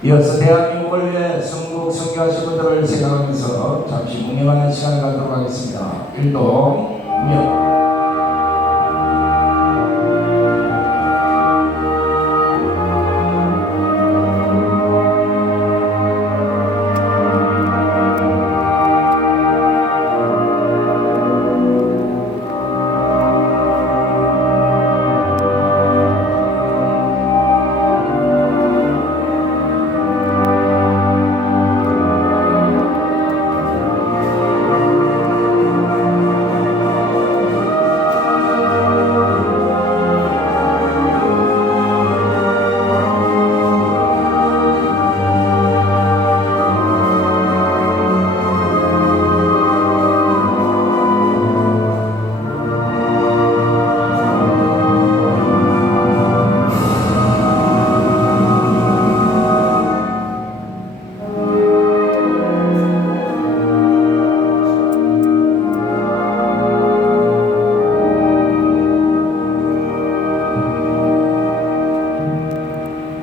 이어서 대한민국을 위해 순국 선교하신 분들을 생각하면서 잠시 묵념하는 시간을 갖도록 하겠습니다. 일동 묵념.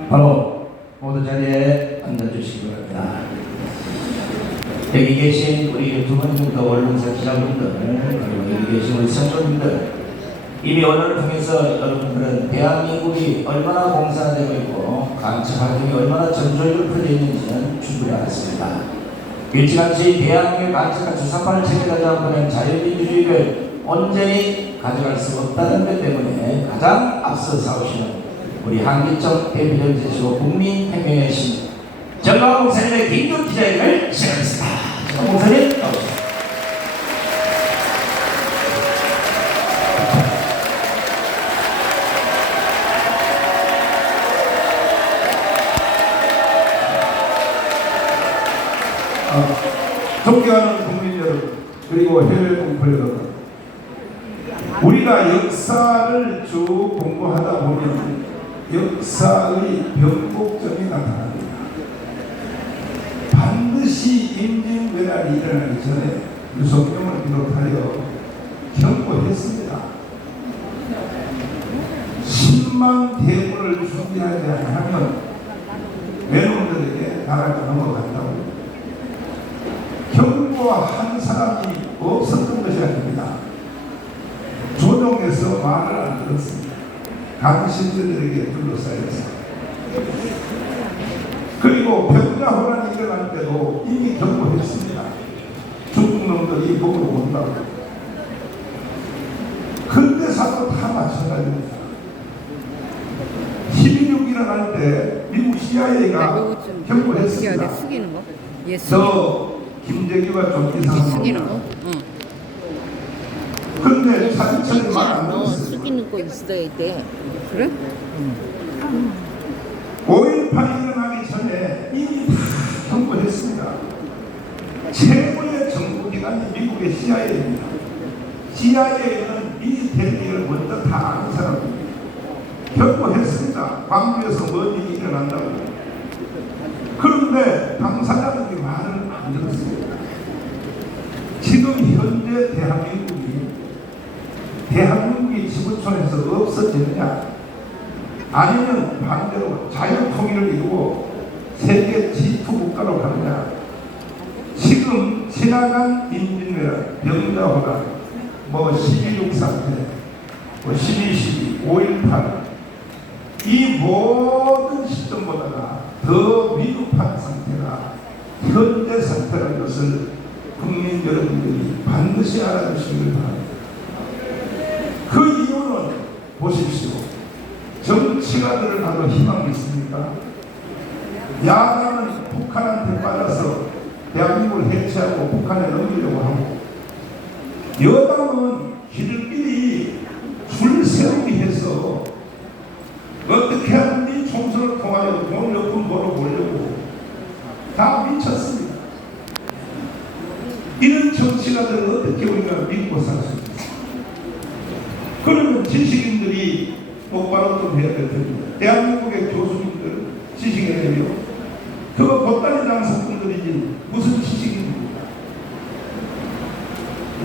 바로 모두 자리에 앉아주시기 바랍니다. 여기 계신 우리 유튜버님들, 언론사 기자분들, 그리고 여기 계신 우리 성도님들, 이미 언론을 통해서 여러분들은 대한민국이 얼마나 공산되고 있고 간첩 활동이 얼마나 전조율을 풀려 있는지는 충분히 알았습니다. 일찌감치 대한민국의 간첩과 주사파를 체계하지 않고는 자유민주주의를 온전히 가져갈 수 없다는 것 때문에 가장 앞서 싸우시는 우리 한기정 대표를 제시고 국민혁명의 신 정광훈 목사님의 긴급 기자회견을 시작하겠습니다. 정광훈 목사님 나오십시오. 존경하는 국민 여러분, 그리고 해외 동포 여러분, 우리가 역사를 쭉 공부하다 보면 역사의 변곡점이 나타납니다. 반드시 임진왜란이 일어나기 전에 유성룡을 비롯하여 경고했습니다. 10만 대군을 준비하지 않으면 외놈들에게 나라가 넘어간다고 경고한 사람이 없었던 것이 아닙니다. 조정에서 말을 안 들었습니다. 강신들에게 둘러싸여서. 그리고 병자호란이 일어날 때도 이미 경고했습니다. 중국 놈들이 먹으러 온다고. 근대사도 다 마찬가지입니다. 12.6 일어날 때 미국 CIA가 경고했습니다. 저 김재규가 좀 이상한 놈. 근데 사진처럼 말안 들었어요. 숙이는 거 있어야 돼. 그래? 5.18 일어나기 전에 이미 다 경고했습니다. 최고의 정보기관이 미국의 CIA입니다. CIA는 이 대기를 먼저 다 아는 사람입니다. 경고했습니다. 광주에서 뭔 일이 일어난다고. 그런데 당사자들이 말을 안 들었습니다. 지금 현재 대한민국이 지구촌에서 없어지느냐, 아니면 반대로 자유통일을 이루고 세계 G2 국가로 가느냐. 지금 지나간 임진왜란, 병자호란, 12.6 사태, 12.12, 5.18 이 모든 시점보다가 더 위급한 상태가 현재 상태라는 것을 국민 여러분들이 반드시 알아주시길 바랍니다. 그 이유는 보십시오. 정치가들을 봐도 희망이 있습니까? 야당은 북한한테 빠져서 대한민국을 해체하고 북한에 넘기려고 하고, 여당은 길길이 줄 세우기 해서 어떻게 하든지 총선을 통하여 돈을 좀 벌어보려고 다 미쳤습니다. 이런 정치가들은 어떻게 우리가 믿고 살 수 있습니까? 그러면 지식인들이 똑바로 좀 해야 될 텐데, 대한민국의 교수님들, 지식인들이요, 그거 보따리 장사꾼들이지 무슨 지식인입니까?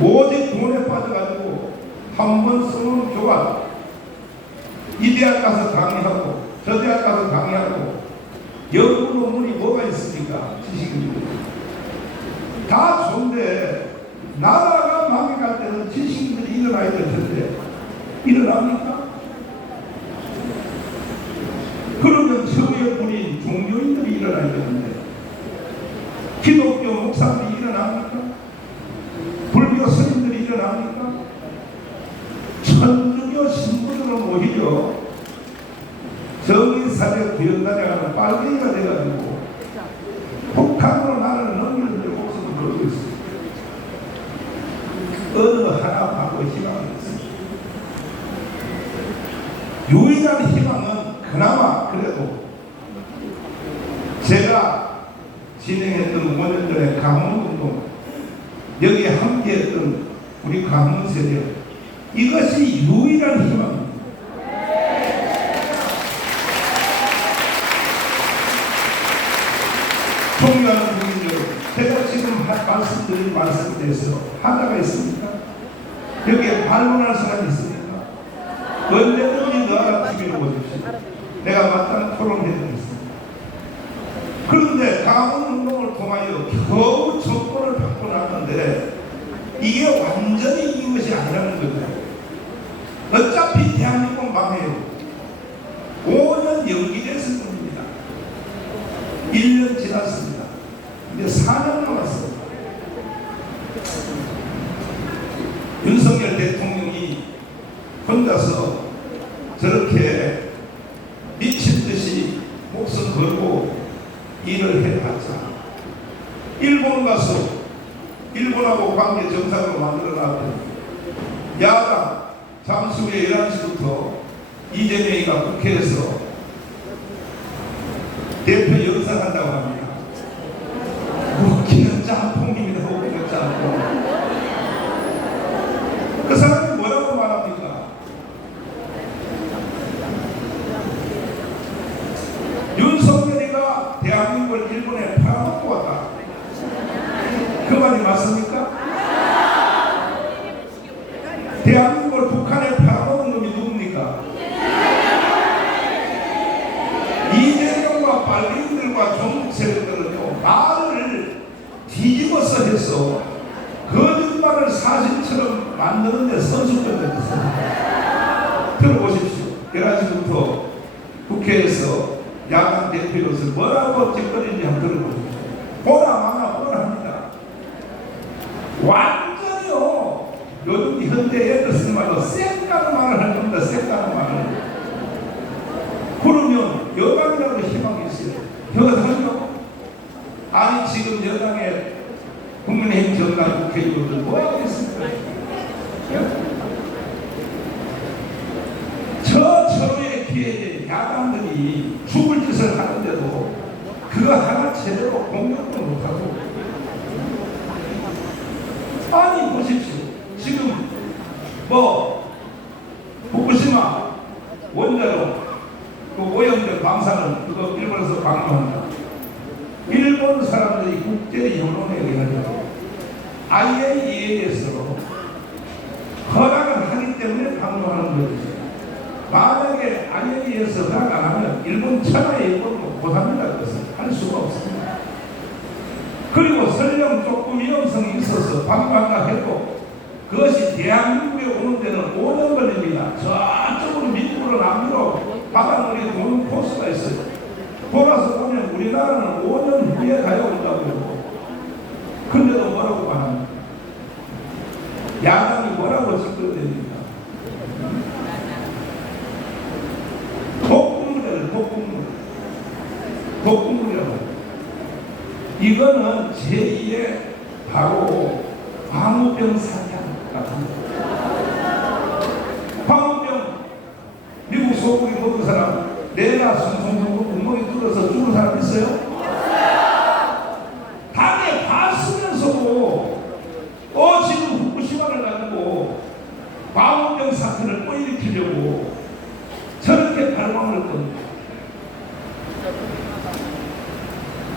오직 돈에 빠져가지고 한 번 써놓은 교관, 이 대학 가서 강의하고 저 대학 가서 강의하고 연구 논문이 있습니까? 지식인들 다 좋은데 나라가 망해갈 때는 지식인들이 일어나야 될 텐데 일어납니까? 그러면 처우의 군인 종교인들이 일어나야 되는데 기독교 목사들이 일어납니까? 불교 스님들이 일어납니까? 천주교 신부들은 오히려 정의사회 구현단에 가는 빨갱이가 돼가지고 북한으로 나라를 넘기는 목숨을 걸고 있습니다. 어느 하나 받고 희망이 있습니다. 유일한 희망은 그나마 그래도 제가 진행했던 5년 전에 가문운동 여기에 함께했던 우리 가문 세대 이것이 유일한 희망입니다. 존경하는 국민들, 제가 지금 말씀드린 말씀에 대해서 하나가 있습니까? 여기에 반론할 사람이 있습니까? 언제든지 너가 TV를 보십시오. 내가 마땅한 토론을 해드리겠습니다. 그런데 가문운동을 통하여 겨우 정권을 받고 났는데 이게 완전히 이것이 아니라는 거죠. 어차피 대한민국 망해요. 5년 연기됐을 겁니다. 1년 지났습니다. 이제 4년 남았습니다. 윤석열 대통령이 혼자서 저렇게 미친 듯이 목숨 걸고 일을 해봤자 일본 가서 일본하고 관계 정상으로 만들어놨고 야당 잠시 후에 11시부터 이재명이가 국회에서 대표 연설한다고 합니다. 웃기는 짬뽕입니다. 웃기는 짬뽕. 그 사람이 뭐라고 말합니까? 윤석열이가 대한민국을 일본에 팔아먹고 왔다. 그 말이 맞습니까? 대한민국을 북한에 팔아먹은 놈이 누굽니까? 이재명과 빨갱이들과 종북 세력들은요 말을 뒤집어서 해서 거짓말을 사실처럼 만드는데 선수권을 있습니다. 들어보십시오. 11시부터 국회에서 야당 대표로서 뭐라고 짓거리는지 한번 들어보십시오. 보나 마나 뻔합니다. 완전히요 요즘 현대 애들 쓰는 말로 쌩까는 말을 할 겁니다. 쌩까는 말을. 그러면 여당이라도 희망이 있어요. 여당이요? 아니 지금 여당의 국민의힘 정당 국회의원들 뭐 하겠습니까? 저 철호의 기회에 야당들이 죽을 짓을 하는데도 그거 하나 제대로 공격도 못하고 아니 보십시오. 지금 뭐 후쿠시마 원자로 그 오염된 방사능 그거 일본에서 방류한다. 일본 사람들이 국제 여론에 의하여 IAEA에서 허락을 하기 때문에 방류하는 거죠. 만약에 IAEA에서 허락 안 하면 일본 천하의 일본도 못합니다. 그것은 할 수가 없습니다. 그리고 설령 조금 위험성이 있어서 방류한다 해도 그것이 대한민국에 오는 데는 5년 걸립니다. 저쪽으로 미국으로 남미로 바닷물이 도는 코스가 있어요. 돌아서 보면 우리나라는 5년 후에 가야 온다고요. 근데도 뭐라고 말합니까? 야당이 뭐라고 짓거려댑니까? 독국물이라고. 이거는 제2의 바로 광우병 사냥 같은 거. 광우병 미국 소고기 먹은 사람 내가 송송송 구멍이 뚫어서 죽은 사람 있어요? 당에 봤으면서도 지금 후쿠시마를 가지고 광우병 사태를 일으키려고 저렇게 발광을 겁니다.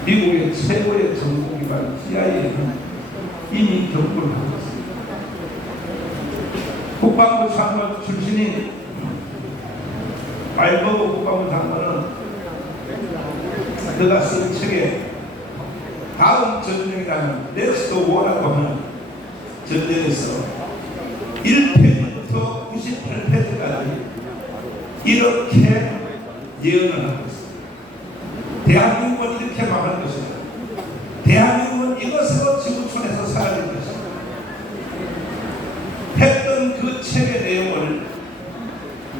미국의 최고의 정보기관 CIA는 이미 경고를 하고 있습니다. 국방부 장관 출신인 말버그 국방부 장관은 그가 쓴 책에 다음 전쟁이라는 넥스트 워라고 하는 전쟁에서 1패부터 98패까지 이렇게 예언을 하고 있습니다. 대한민국은 이렇게 망할 것이다. 대한민국은 이것으로 지구촌에서 사라질 것이다. 했던 그 책의 내용을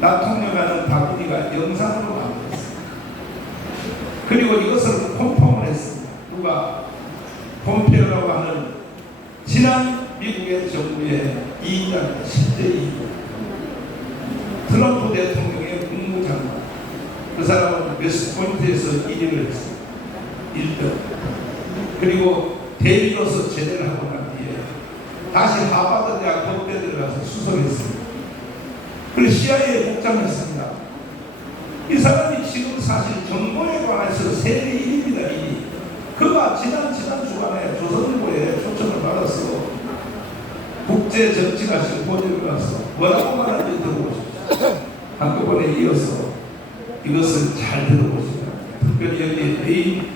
대통령하는 박근혜가 영상으로 만들었습니다. 그리고 이것을 폰폼을 했습니다. 누가? 폼페오라고 하는 지난 미국의 정부의 2인자, 10대 2인 트럼프 대통령의 국무장관, 그 사람은 웨스트포인트에서 1위를 했습니다. 1등. 그리고 대리로서 제대를 하고 난 뒤에 다시 하버드 대학 법대 들어가서 수석했습니다. 그리고 CIA 국장했습니다. 이 사람이 지금 사실 정보에 관해서 세계 1위입니다. 1위. 그가 지난 주간에 조선일보에 초청을 받아서 국제 정치가 심포지엄에 가서 뭐라고 말하는지 들어보십시오. 한꺼번에 이어서 이것을 잘 들어보시면 특별히 여기 메인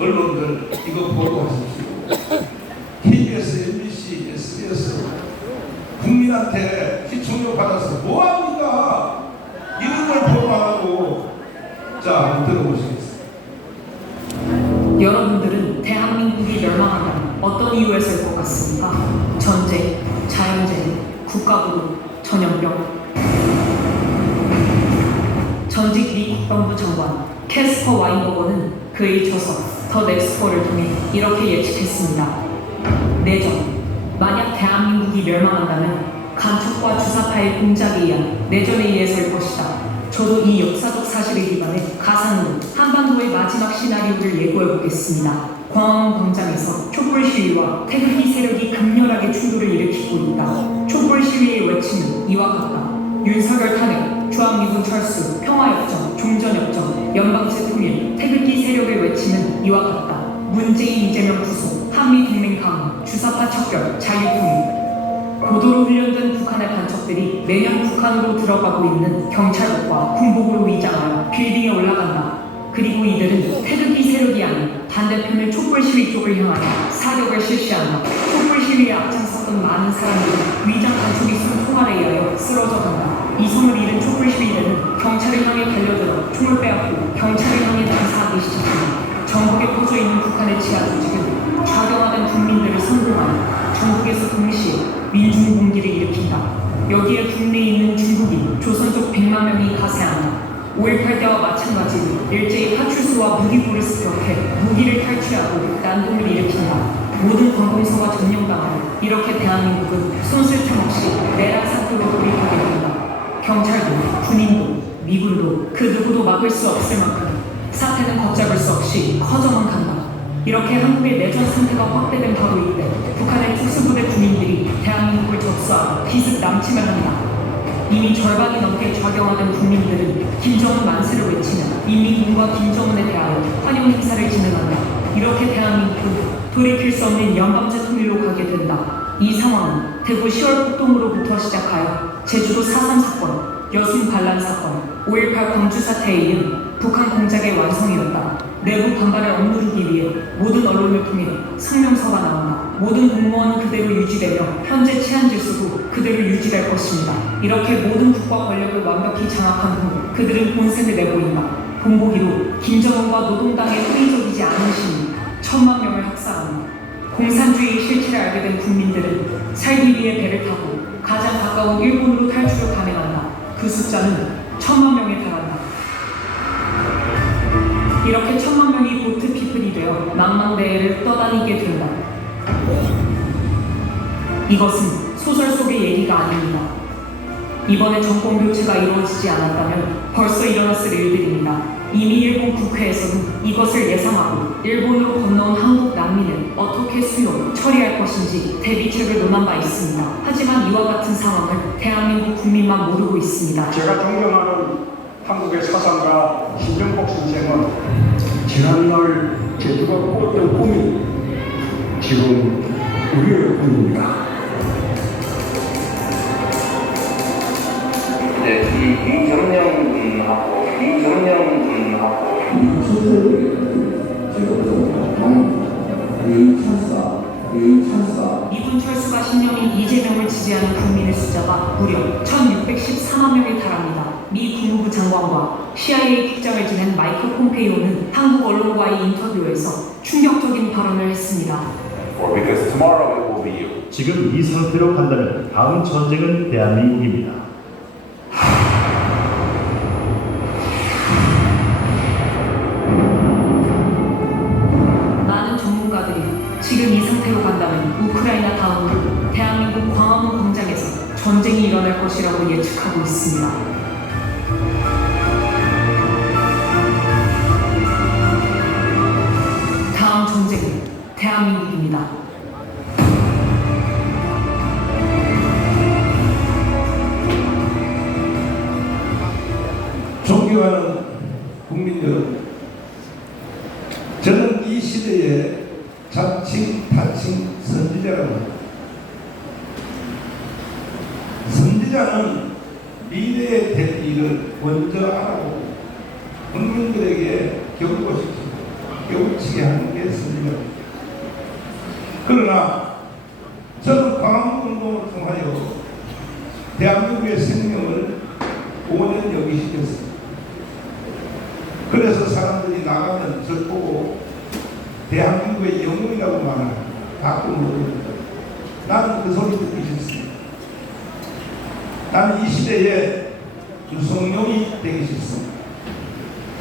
언론들 이거 보도하십시오. KBS, MBC, SBS 국민한테 시청료 받아서 뭐합니까? 이런 걸 보도하고 자 한번 들어보시겠습니다. 여러분들은 대한민국이 멸망한다면 어떤 이유에서일 것 같습니까? 전쟁, 자연재해, 국가부도, 전염병. 전직 미 국방부 장관 캐스퍼 와인버거는 그의 저서 더 넥스포를 통해 이렇게 예측했습니다. 내전. 만약 대한민국이 멸망한다면 간첩과 주사파의 공작에 의한 내전에 의해서일 것이다. 저도 이 역사적 사실에 기반해 가상으로 한반도의 마지막 시나리오를 예고해보겠습니다. 광화문 광장에서 촛불 시위와 태극기 세력이 극렬하게 충돌을 일으키고 있다. 촛불 시위의 외침은 이와 같다. 윤석열 탄핵, 주한미군 철수, 평화협정, 종전협정, 연방제 통일, 태극기 세력의 외침은 이와 같다. 문재인, 이재명 구속, 한미동맹 강화, 주사파 척결, 자유통일. 고도로 훈련된 북한의 간첩들이 매년 북한으로 들어가고 있는 경찰국과 군복으로 위장하여 빌딩에 올라간다. 그리고 이들은 태극기 세력이 아닌 반대편의 촛불 시위 쪽을 향하여 사격을 실시한다. 촛불 시위에 앞장섰던 많은 사람들이 위장 간첩이 쏜 총알에 의하여 쓰러져 간다. 이성을 잃은 촛불 시위대는 경찰을 향해 달려들어 총을 빼앗고 경찰을 향해 난사하기 시작한다. 전국에 퍼져있는 북한의 지하 조직은 좌경화된 국민들을 선동하여 전국에서 동시에 민중공기를 일으킨다. 여기에 국내에 있는 중국인, 조선족 100만 명이 가세한다. 5.18 때와 마찬가지로 일제히 파출소와 무기고를 습격해 무기를 탈취하고 난동을 일으킨다. 모든 관공서가 점령당하고 이렇게 대한민국은 손쓸 틈 없이 내란 상태로 돌입하게 된다. 경찰도, 군인도, 미군도 그 누구도 막을 수 없을 만큼 사태는 걷잡을 수 없이 커져만 간다. 이렇게 한국의 내전 상태가 확대된 바로 이때 북한의 특수부대 군인들이 대한민국을 접수하고 기습 남침을 한다. 이미 절반이 넘게 좌경화된 국민들은 김정은 만세를 외치며 인민군과 김정은에 대하여 환영 행사를 진행한다. 이렇게 대한민국은 돌이킬 수 없는 연방제 통일로 가게 된다. 이 상황은 대구 10월 폭동으로부터 시작하여 제주도 4.3 사건, 여순 반란 사건, 5.18 광주 사태에 이은 북한 공작의 완성이었다. 내부 반발을 억누르기 위해 모든 언론을 통해 성명서가 나온다. 모든 공무원은 그대로 유지되며 현재 치안 질서도 그대로 유지될 것입니다. 이렇게 모든 국가 권력을 완벽히 장악한 후 그들은 본색을 내보인다. 본보기로 김정은과 노동당의 호의적이지 않은 시민 1000만 명을 학살한다. 공산주의의 실체를 알게 된 국민들은 살기 위해 배를 타고 가장 가까운 일본으로 탈출을 감행한다. 그 숫자는 1000만 명에 달한다. 이렇게 1000만 명이 보트피플이 되어 망망대해를 떠다니게 된다. 이것은 소설 속의 얘기가 아닙니다. 이번에 정권 교체가 이루어지지 않았다면 벌써 일어났을 일들입니다. 이미 일본 국회에서는 이것을 예상하고 일본으로 건너온 한국 난민을 어떻게 수용, 처리할 것인지 대비책을 논한 바 있습니다. 하지만 이와 같은 상황을 대한민국 국민만 모르고 있습니다. 제가 존경하는 한국의 사상가 신정복 선생은 지난날 제주가 꿨던 꿈이 지금 우리의 꿈입니다. 네, 이정령 군하고 소설을 제가 좀 수가 무려 1,614만 명에 달합니다. 미 국무부 장관과 CIA 국장을 지낸 마이크 폼페이오는 한국 언론과의 인터뷰에서 충격적인 발언을 했습니다. For because tomorrow it will be you. 지금 이 상태로 간다면 다음 전쟁은 대한민국입니다. 많은 전문가들이 지금 이 상태로 간다면 우크라이나 다음으로 대한민국 광화문 광장에서 전쟁이 일어날 것이라고 예측하고 있습니다. 다음 전쟁은 대한민국입니다. 존경하는 국민 여러분, 저는 이 시대의 자칭 타칭 선지자라고 합니다. 선지자는 미래에 될 일을 먼저 알아보고 국민들에게 경고시키고 깨우치게 하는 게 선지자입니다. 그러나 저는 광화문운동을 통하여 대한민국의 생명을 5년 여기시켰습니다. 그래서 사람들이 나가면 저 보고 대한민국의 영웅이라고 말하는 가끔 모릅니다. 나는 그 소리 듣기 싫습니다. 나는 이 시대에 유성룡이 되기 싫습니다.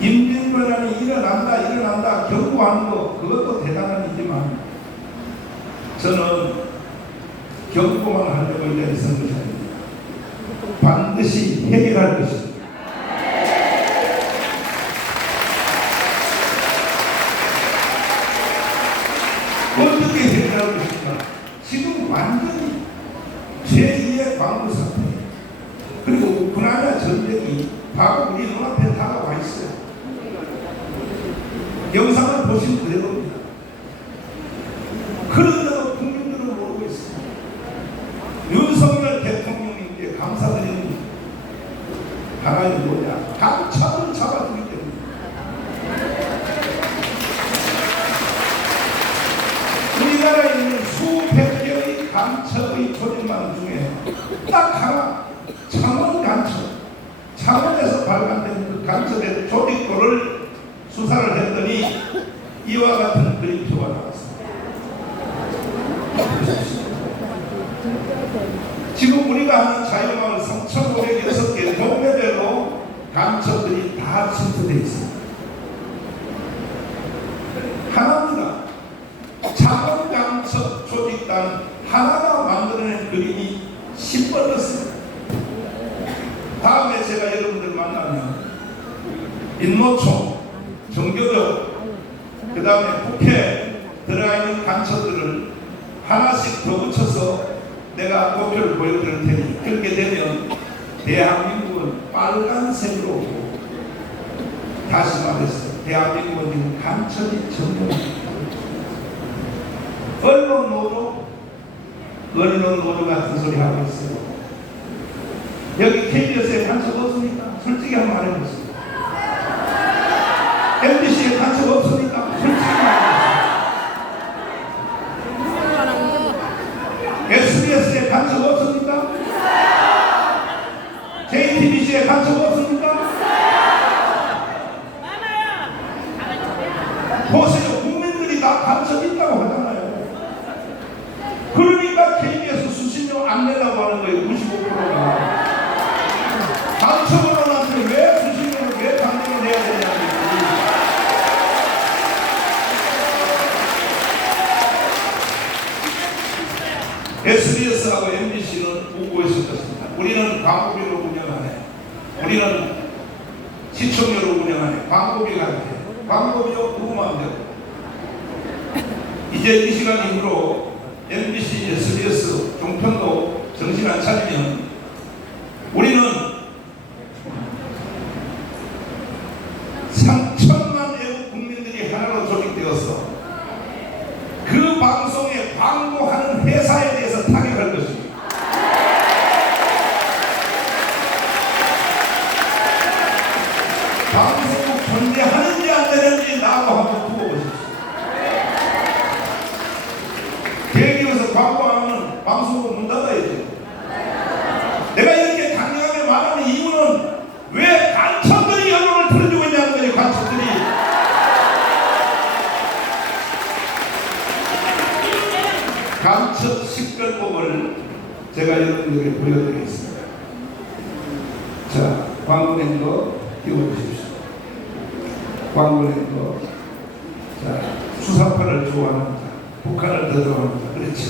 임진왜란이 일어난다 경고하는 거 그것도 대단한 일이지만 저는 경고만 하려고 이 자리에 선 것이 아닙니다. 반드시 해결할 것입니다. 어떻게 해결할 것인가? 지금 완전히 제2의 광부 사태, 그리고 우크라이나 전쟁이 바로 우리 눈앞에 다가와 있어요. 영상을 보시면 되겁니다. 그런데도 국민들은 모르고 있습니다. 윤석열 대통령님께 감사드립니다. 하나의 뭐냐? 간첩을 잡아주기 때문에. 우리나라에 있는 수백 개의 간첩의 조직망 중에 딱 하나, 창원 간첩, 창원에서 발간된 그 간첩의 조직도를 수사를 했더니 이와 같은 그림표가 나왔습니다. 지금 우리가 하는 자유마을 3,506개 동네별로 간첩들이 다 침투되어 있습니다. 하나입니다. 창원 간첩 조직단 하나가 만들어낸 그림이 10번이었습니다. 다음에 제가 여러분들 만나면 인노총, 정교조, 그 다음에 국회 들어가 있는 간첩들을 하나씩 더 붙여서 내가 목표를 보여드릴 테니 그렇게 되면 대한민국은 빨간색으로 오고, 다시 말해서 대한민국은 지금 간첩이 전문입니다. 언론 노조 같은 소리 하고 있어요. 여기 KBS에 간첩 없습니까? 솔직히 한번 말해보세요. MBC에 간첩 없습니까? 솔직히 말해보세요. SBS에 간첩 없습니까? JTBC에 간첩 없습니까? 보세요. 국민들이 다 간첩 있다고 하잖아요. 그러니까 KBS 수신료 안 내라고 하는 거예요. 95%가. 간첩을 하는데 왜 수신료를 왜 당연히 내야 되냐는 거지. SBS하고 MBC는 우고에서 떴습니다. 우리는 광고비로 운영하네. 우리는 시청료로 운영하네. 광고비가 안 돼. 광고비요? 누구 마음대로. 이제 이 시간 이후로 MBC, SBS, 종편도 정신 안 차리면 우리는 3천만 애국 국민들이 하나로 조직되어서 그 방송에 광고하는 회사에 대해서 타격할 것입니다. 방송국 존재하는지 안 되는지 나하고 한번 두고 보십시오. 대기업에서 광고 안 하면 방송국 문 닫아야죠. 내가 간첩 식별법을 제가 여러분들에게 보여드리겠습니다. 자, 광고낸 거 띄워주십시오. 광고낸 거. 자, 수사파를 좋아하는 자, 북한을 더 좋아하는 자, 그렇죠.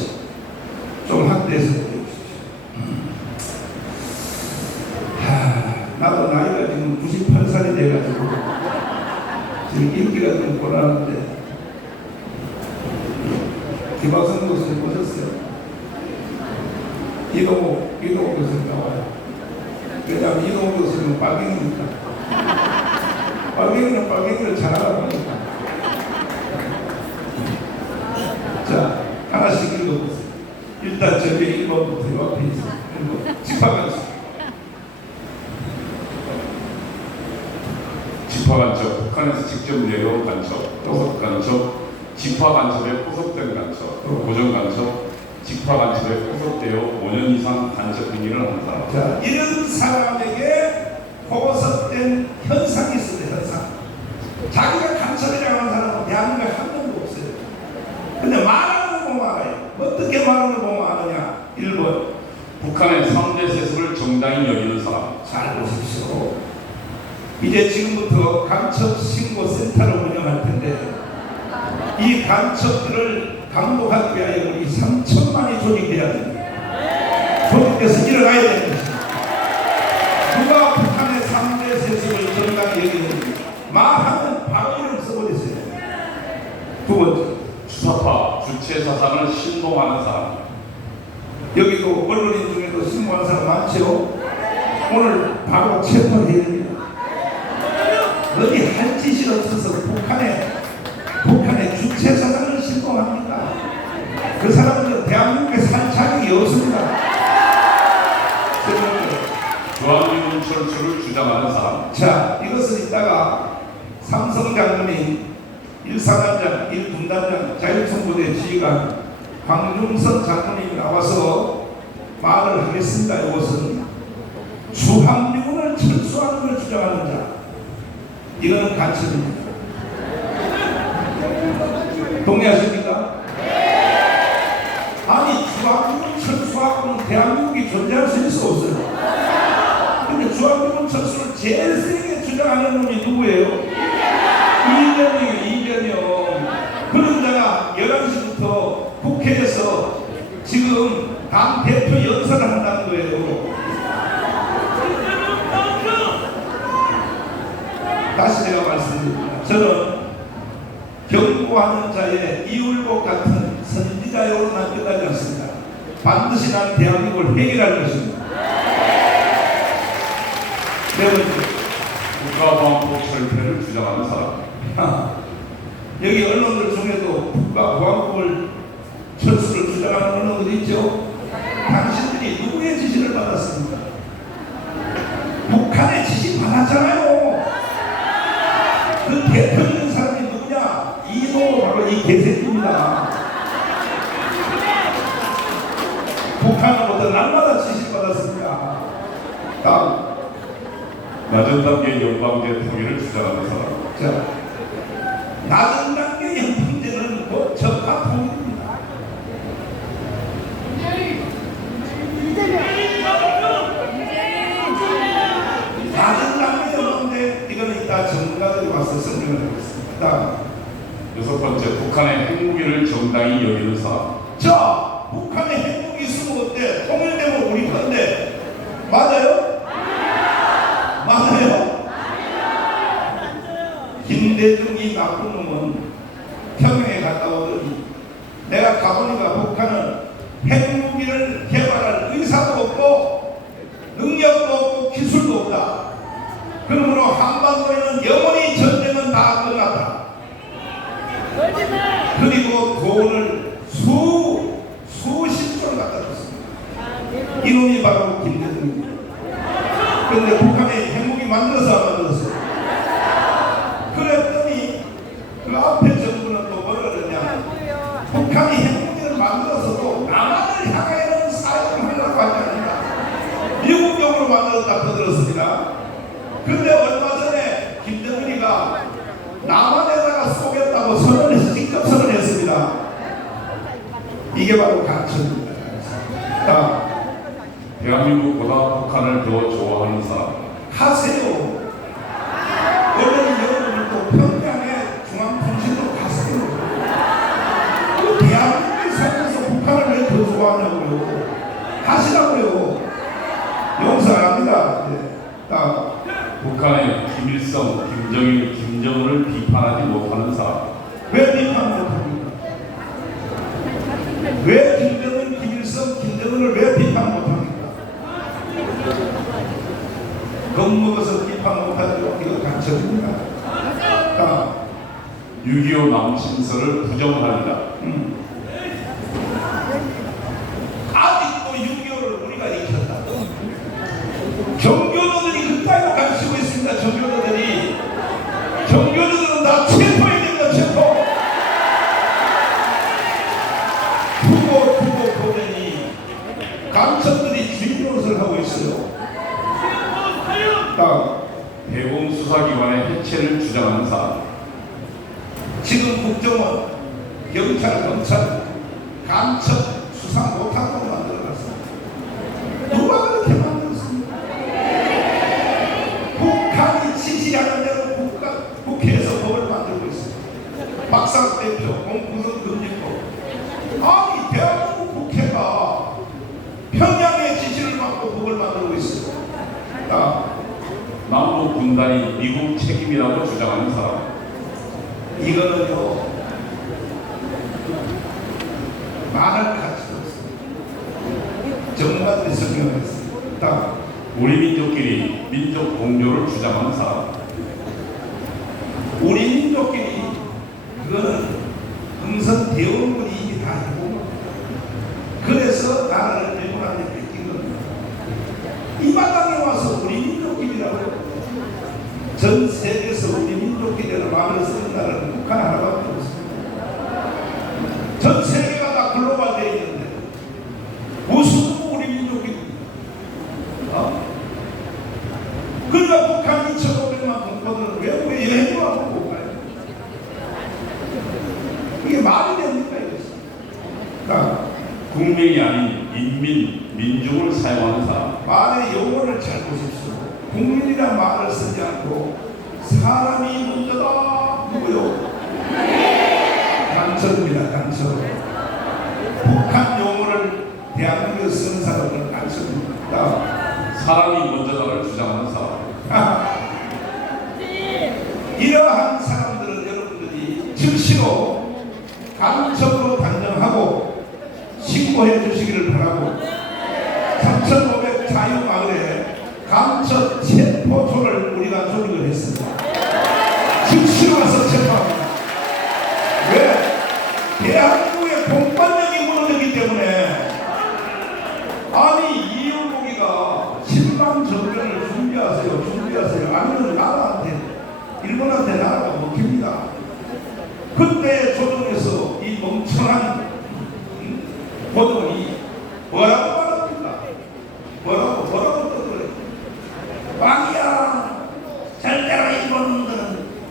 좀 확대해서 보여주십시오. 나도 나이가 지금 98살이 돼가지고 지금 인기가 좀 고라는데 김학성 교수님 보셨어요? 이동호 교수님 나와요. 왜냐하면 이동호 교수님은 빨갱이니까. 빨갱이는 빨갱이를 잘 알아보니까. 자, 하나씩 읽어보세요. 일단 저기 1번부터 요 앞에 있어요. 집합관습. 집화간첩, 북한에서 직접 내려온 간첩, 포섭간첩, 집화간첩에 포섭된 간첩, 고정간첩, 집화간첩에 포섭되어 5년 이상 간첩 행위를 한 사람. 자, 이런 사람에게 포섭된 현상이 있습니다. 현상. 자기가 간첩이라고 하는 사람은 대한민국에 한 명도 없어요. 근데 말하는 거 보면 알아요. 어떻게 말하는 거 보면 아느냐. 1번. 북한의 3대 세습을 정당히 여기는 사람. 잘 보십시오. 이제 지금부터 간첩 신고 센터를 운영할 텐데 이 간첩들을 감독하기 위하여 우리 3천만이 조직돼야 됩니다. 조직돼서 일어나야 되는 것입니다. 누가 북한의 3대 세습을 정당히 여기는지 말하면 바로 이름 써버리세요. 두 번째, 주사파, 주체 사상을 신봉하는 사람. 여기도 언론인 중에도 신고한 사람 많죠. 오늘 바로 체포해야 됩니다. 어디 할 짓이 없어서 북한의 주체 사상을 신봉합니다. 그 사람들은 대한민국에 살 자격이 없습니다. 주한미군 철수를 주장하는 사람. 자, 이것은 이따가 삼성 장군인 1사단장, 1분단장, 자율성부대 지휘관 황중선 장군이 나와서 말을 하겠습니다. 이것은 주한미군을 철수하는 걸 주장하는 자, 이거는 간첩입니다. 동의하십니까? 아니, 주한미군 철수하고는 대한민국이 존재할 수 있어 없어요? 근데 주한미군 철수를 제일 세게 주장하는 놈이 누구예요? 이재명이에요. 이재명. 그런 자가 11시부터 국회에서 지금 당 대표 연설을 한다는 거예요. 다시 제가 말씀드립니다. 저는 경고하는 자의 이울복 같은 선지자여로는 끝나지 않습니다. 반드시 난 대한민국을 해결할 것입니다. 네 번째, 국가보안법 철폐를 주장하는 사람. 여기 언론들 중에도 국가보안법을 철수를 주장하는 언론들이 있죠. 당신들이 누구의 지시를 받았습니까? 북한의 지시 받았잖아요. 그 대표적인 사람이 누구냐? 이노 바로 이 개새끼입니다. 북한으로부터 날마다 지시를 받았습니다. 다음. 낮은 단계 연방제 통일을 주장하는 사람. 자, 낮은 단계 연방제는 뭐 적합 통일입니다. 낮은 단계 연방제 이거는 이따 전문가들이 와서 설명을 하겠습니다. 다음. 6번째, 북한의 핵무기를 정당히 여기는 사람. 자, 북한에 핵무기 있으면 어때? 통일되면 우리 건데 맞아요? 맞아요? 김대중이 나쁜 놈은 평양에 갔다 오더니 내가 가보니까 북한은 핵무기를 개발할 의사도 없고 능력도 없고 기술도 없다. 그러므로 한반도에는 영원히 전쟁은 다 끝났다. 그리고 돈을 수십조를 갖다 줬습니다. 이놈이 바로 김대중입니다. 그런데 북한에 핵무기 만들어서 안 만들었어요. 그랬더니 그 앞에 정부는 또 뭐라 그러냐. 북한이 핵무기를 만들어서도 남한을 향하여는 사용하려고 하지 않는다. 미국용으로 만들었다 떠들었습니다. 그런데 얼마 전에 김정은이가 남한에다가 쏘겠다고 선언해서 직접 선언했습니다. 이게 바로 간첩입니다. 자, 대한민국보다 북한을 더 좋아하는 사람. 하세요. 언론인 여러분들도 평양의 중앙통신으로 가세요. 그 대한민국에 살면서 북한을 왜 더 좋아하냐고요. 하시라고요. 용서 안 합니다. 네. 자, 북한의 김일성, 김정일, 김정은을 비판하지 못하는 사람. 왜 비판 못합니까? 왜 김정은, 김일성, 김정은을 왜 비판 못합니까? 겁먹어서 비판 못하죠. 이거 간첩입니다. 자, 6.25 남침서를 부정합니다. 아직도 6.25를 우리가 익혔다. 정교도들이 그따위로 가르치고 있습니다. 정교도들이. 정교도들은 다 체포해야 됩니다. 체포. 투고 보내니 간첩들이 주인 노릇을 하고 있어요. 자, 대공 수사기관의 해체를 주장하는 사람. 지금 국정원, 경찰, 검찰 간첩 수사 못하도록 만들어놨습니다. 누가 그렇게 만들었습니까? 북한이 지시하는 대로 국회에서 법을 만들고 있습니다. 박상 대표 공구성 금지법. 아니 대한민국 국회가 평양의 지시를 받고 법을 만들고 있어요. 남북 분단이 미국 책임이라고 주장하는 사람. 이거는요 말할 가치가 없습니다. 정말 설명했습니다. 우리 민족끼리 민족 공조를 주장하는 사람. 우리 민족끼리 그거는 흥선 대원군이 이미 다 해본 겁니다. 그래서 나라를 일본한테 뺏긴 겁니다. 이 마당에 와서 우리 민족끼리라고 전 세계에서 우리 민족끼리라는 말을 쓰는 나라는 북한 하나밖에 없습니다. 전 세계가 다 글로벌 되어 있는데 무슨 우리 민족끼리 그러니까 북한 2,500만 동포들은 외국에 여행도 하고 못 가요. 이게 말이 됩니까 이것이? 국민이 아닌 인민, 민족을 사용하는 사람. 말의 용어를 잘 보십시오. 국민이란 말을 쓰지 않고 사람이 문제다. 누구요? 간첩입니다. 간첩. 북한 용어를 대한민국에 쓰는 사람은 간첩입니다. 사람이 먼저다를 주장하는 사람. 이러한 사람들은 여러분들이 즉시로 간첩으로 단정하고 신고해 주시기를 바라고 3,500 자유마을에 간첩 체포조를 우리가 조직을 했습니다. 즉시로 가서 체포합니다. 왜? 대한민국의 공권력이 무너졌기 때문에. 아니 이용국이가 신방정변을 준비하세요. 아니면 나라한테 일본한테 나라가 먹힙니다. 그때 조정에서 이 멍청한 고등이 뭐라고 말합니까? 뭐라고 떠들어요? 왕이야, 절대로 일본들은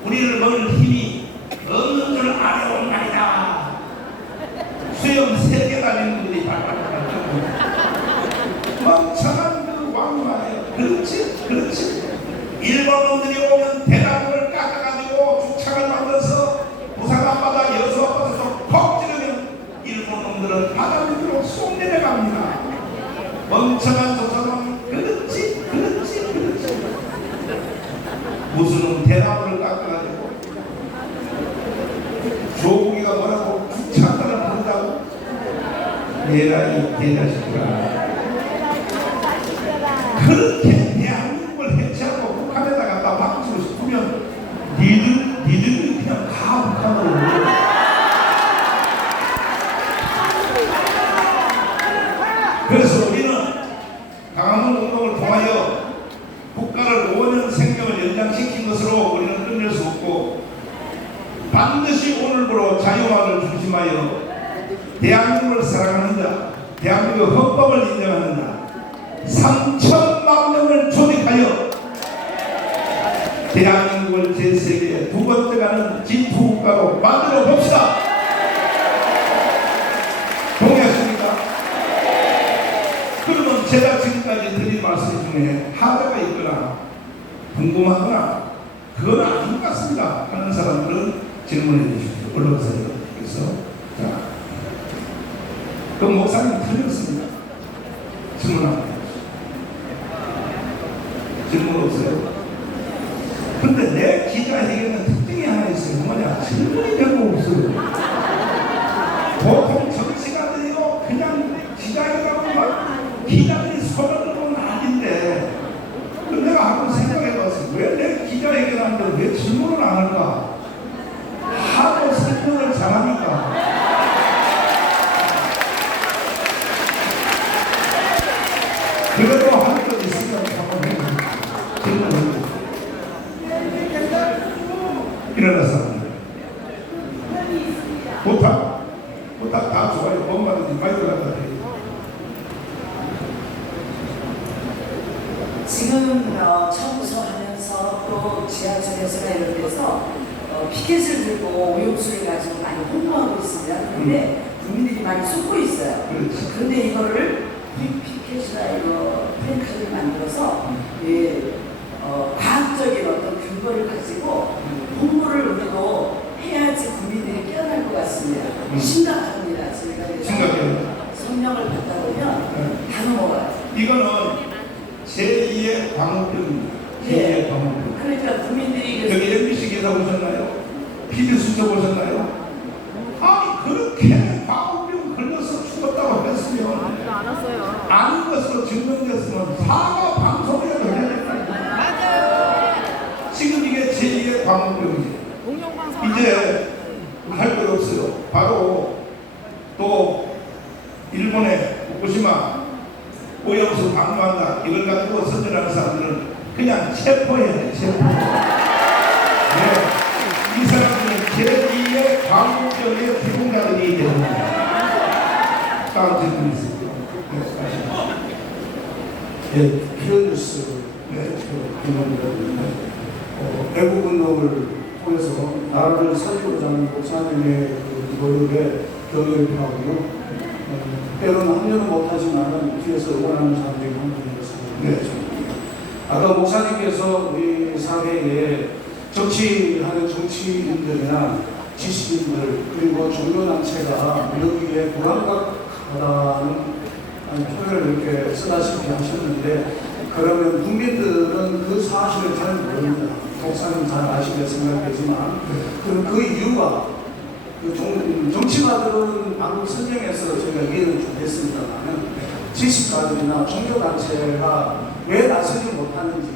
우리를 먹을 힘이 없는 줄 알아온 날이다. 수염 3개 달린 분들이 발발할 정도. 멍청한 그 왕이 말이에요. 그렇지. 일본놈들이 오면 대나무를 깎아가지고 죽창을 만들어서 부산 앞바다 여수 앞바다에서 퍽 찌르면 일본놈들은 바다 밑으로 쏙 내려갑니다. 멍청한 조선왕이 그렇지. 무슨 대나무를 깎아가지고 조국이가 뭐라고 죽창단을 부른다고? 내라이 대자식들아. 그렇게 대한민국을 해체하고 북한에다가 나 박수고 싶으면 니들이 그냥 가 북한으로. 그래서 우리는 강화문 운동을 통하여 국가를 5년 생명을 연장시킨 것으로 우리는 끝낼 수 없고 반드시 오늘부로 자유화를 중심하여 대한민국을 사랑하는 자, 대한민국 헌법을 인정하는 자 3천만 명을 조직하여 대한민국을 제3의 두 번째 가는 진투국가로 만들어 봅시다. 동해 하자가 있거나 궁금하거나 그건 아닌 것 같습니다 하는 사람들은 질문해 주십시오. 언론사에서. 자, 그 목사님 틀렸습니다. 질문합니다. 질문 없어요? 근데 내 기자회견은 특징이 하나 있어요. 뭐냐? 질문이 별로 없어요. 보통 정치가들이요 그냥 기자회견하고 막 기자들이 손을 들고 난리인데 내가 한번 생각해봤어요. 왜 내 기자회견하는데 왜 질문을 안 할까? 하고 설명을 잘하니까. 그래도 할 것 있으면 한번 해보세요. 질문을 일어나서 부탁 다 좋아요. 뭔 마이크 갖다 드려요. 지금 처음부터 하면서 또 지하철에서나 이런 데서 피켓을 들고 오염수를 가지고 많이 홍보하고 있습니다. 그런데 국민들이 많이 쏟고 있어요. 그렇지. 그런데 이거를 피켓이나 이거 펜카드를 만들어서 과학적인 어떤 근거를 가지고 홍보를 우리도 해야지 국민들이 깨어날 것 같습니다. 심각합니다. 저희가 심각해요. 성명을 받다 보면 다 넘어가요. 이거는 제2의 광우병입니다. 제2의 광우병. 그러니까 국민들이 여기 MBC 기사 보셨나요? PD 수첩 보셨나요? 아니 그렇게 광우병 걸려서 죽었다고 했으면 아닌 것으로 증명됐으면 사과 방송이라도 해야 된다. 맞아요. 지금 이게 제2의 광우병이에요. 이제 할 것 없어요. 바로 또 일본의 후쿠시마 오염수 방류한다 이걸 가지고 선전하는 사람들은 그냥 체포해야 돼. 체포. 네. 이 사람들은 제2의 광우병의 피공자들이 됩니다. 다음 질문 있습니다. 예, 피어뉴스 기념입니다. 애국운동을 통해서 나라를 살리고자 하는 목사님의 그 노력에 경의를 표하고요. 때로는 합류는 못하지만 뒤에서 응원하는 사람들이 한 분이었습니다. 아까 목사님께서 우리 사회에 정치하는 정치인들이나 지식인들 그리고 종교단체가 여기에 불안각하다는 표현을 이렇게 쓰다시피 하셨는데 그러면 국민들은 그 사실을 잘 모릅니다. 목사님 잘 아시게 생각되지만 그 이유가 정치가들은 방금 설명해서 저희가 이해는 좀 했습니다만 지식가들이나 종교단체가 왜 나서지 못하는지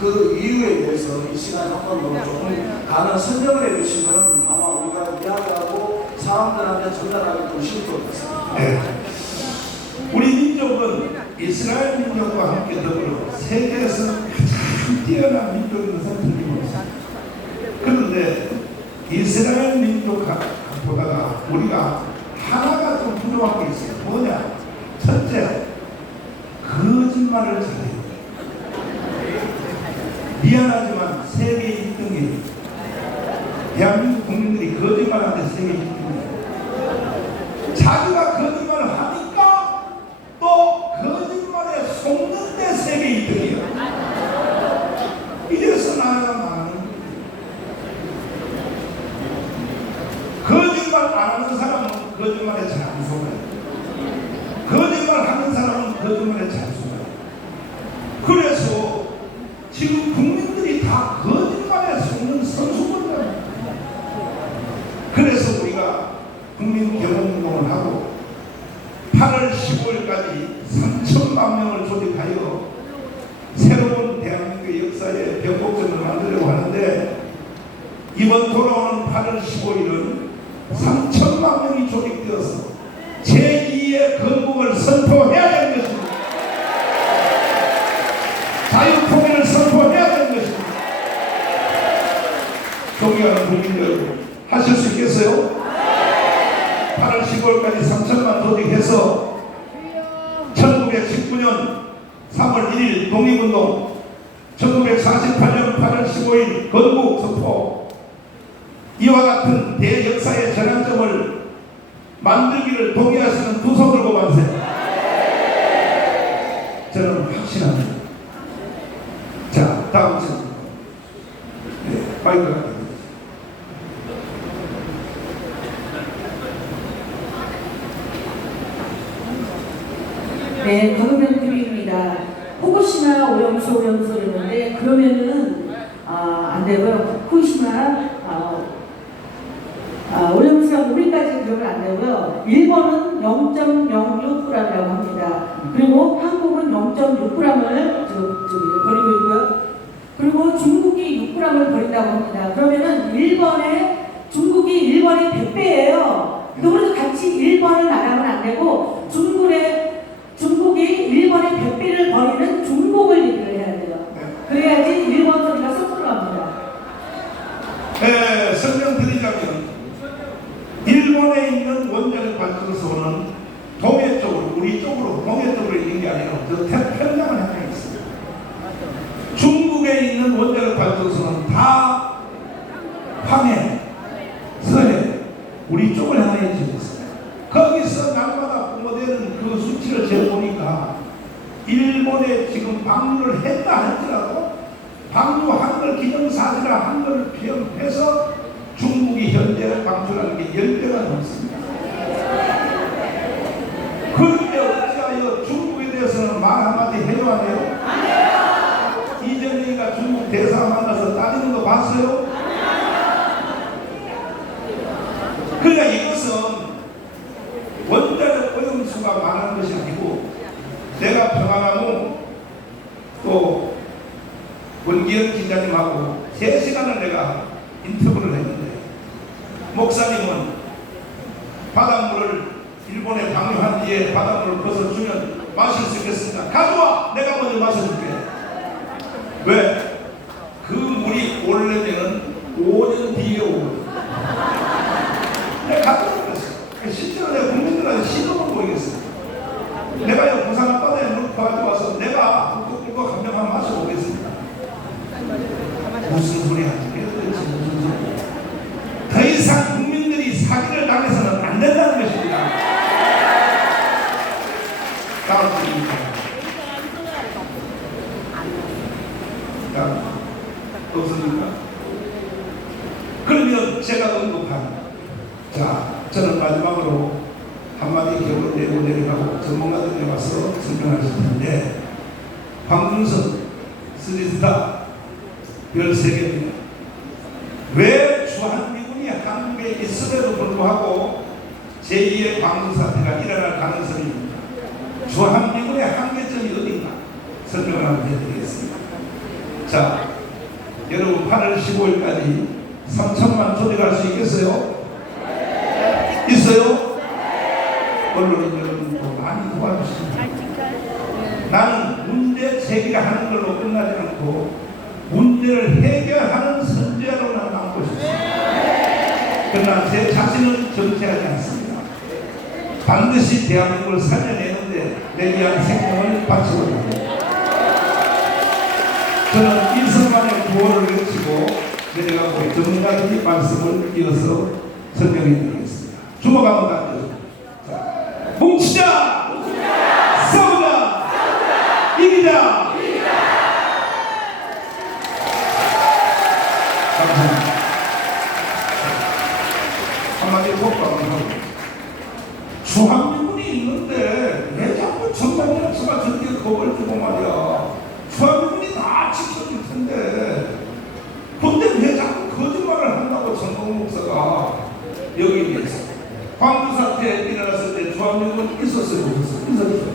그 이유에 대해서 이 시간에 한번 더 조금 가는 설명을 해주시면 아마 우리가 이야기하고 사람들한테 전달하기 좀 쉬울 것 같습니다. 네. 우리 민족은 이스라엘 민족과 함께 더불어 세계에서 가장 뛰어난 민족인 것은 틀림없습니다. 그런데 이스라엘 민족보다가 우리가 하나가 좀 부족한 게 있어요. 뭐냐? 첫째, 거짓말을 잘해요. 미안하지만 세계 1등이에요. 대한민국 국민들이 거짓말하는데 세계 1등이에요. 자기가 거짓말을 하니까 또 거짓말에 속는데 세계 1등이에요. 이래서 나라가 망하는 거예요. 거짓말 안 하는 사람은 거짓말에 잘 안 속아요. 거짓말 하는 사람은 거짓말에 잘 속아요. 그래서 지금 국민들이 다 거짓말에 속는 선수들이에요. 그래서 우리가 국민 경험운동을 하고 8월 15일까지 3천만 명을 조직하여 새로운 대한민국의 역사에 변곡점을 만들려고 하는데 이번 돌아오는 8월 15일은 3천만 명이 조직되어서 제2의 건국을 선포해야 되는 것입니다. 자유통일을 선포해야 되는 것입니다. 존경하는 국민 여러분, 하실 수 있겠어요? 8월 15일까지 3천만 조직해서 1919년 3월 1일 독립운동, 1948년 8월 15일 건국 선포, 이와 같은 대역사의 전환점을 만들기를 동의하시는 두 손 들고 만세. 저는 확신합니다. 방송. 네, 마이크가 됩니다. 네, 박은경 TV입니다. 후쿠시마 오염수 이랬는데 그러면은 안 되고요. 후쿠시마 오염수가 우리까지 그러면 안 되고요. 일본은 0.06g이라고 합니다. 그리고 한국은 0.6g을 버리고 있고요. 그리고 중국이 6g을 버린다고 합니다. 그러면은 중국이 일본의 100배예요. 그래서 같이 일본을 나가면 안 되고 중국이 일본의 100배를 버리는 중국을 얘기를 해야 돼요. 그래야지 일본 소리가 쏙 들어갑니다. 네, 설명드리자면 일본에 있는 원자력 발전소는 동해 쪽으로, 우리 쪽으로, 동해 쪽으로 있는 게 아니라 저 태평양을 향해 있습니다. 중국에 있는 원자력 발전소는 다 황해, 서해, 우리 쪽을 향해 있습니다. 거기서 날마다 뿜어대는 그 수치를 재보니까 일본에 지금 방류를 했다 할지라도 방류한 걸 기념사실을 한 걸 표현해서 중국이 현재 방출하는 게 10배가 넘습니다. 그런데 어찌하여 중국에 대해서는 말 한마디 해줘야 돼요? 이재명이가 중국 대사 만나서 따지는 거 봤어요? 그러니까 이것은 원자력 오염수가 많은 것이 아니고 내가 평화나무 또 원기현 기자님하고 3시간을 내가 인터뷰를 했는데 목사님은 바닷물을 일본에 방류한 뒤에 바닷물을 벗어주면 마실 수 있겠습니까? 가져와! 내가 먼저 마셔줄게. 왜? 그 물이 오려면 5년 뒤에 오거든. 내가 가져와 그랬어. 실제로 내가 국민들한테 시도를 보이겠어. 내가 이 부산 앞바다에 물 가져와서 내가 꿀꺽꿀꺽 한 병 하나 마셔보겠습니다. 무슨 소리 하지? 더 이상 국민들이 사기를 당해서는 안 된다는 것입니다. 다음 주입니다. 없습니까? 그러면 제가 언급한 저는 마지막으로 한마디 결론 내고 내려가고 전문가들이 와서 설명하실 텐데 황금선 스리스타 별 3개입니다. 왜 주한미군이 한국에 있음에도 불구하고 제2의 방송사태가 일어날 가능성이 있습니다. 주한미군의 한계점이 어딘가 설명을 한번 해드리겠습니다. 자, 여러분 8월 15일까지 3천만 조직할 수 있겠어요? 있어요? 언론인 여러분도 많이 도와주십니다. 나는 문제 제기를 하는 걸로 끝나지 않고 문제를 해결하는 선지자로 나는 남고 싶습니다. 그러나 제 자신은 정치하지 않습니다. 반드시 대한민국을 살려내는데 내 귀한 생명을 바치거든요. 저는 이승만의 구호를 외치고 내려가고 전문가들이 말씀을 이어서 설명해 드리겠습니다. 주먹 한번 던져주세요. 자, 뭉치자! 싸우자! 이기자! 감사합니다. 한마디 폭발을 하고 주한미군이 있는데 왜 자꾸 전방위랑 수가 저렇게 겁을 주고 말이야. 주한미군이 다 지켜줄 텐데 근데 왜 자꾸 거짓말을 한다고 전동 목사가 여기에서 광주 사태 일어났을 때 주한미군 있었어요? 있었어요.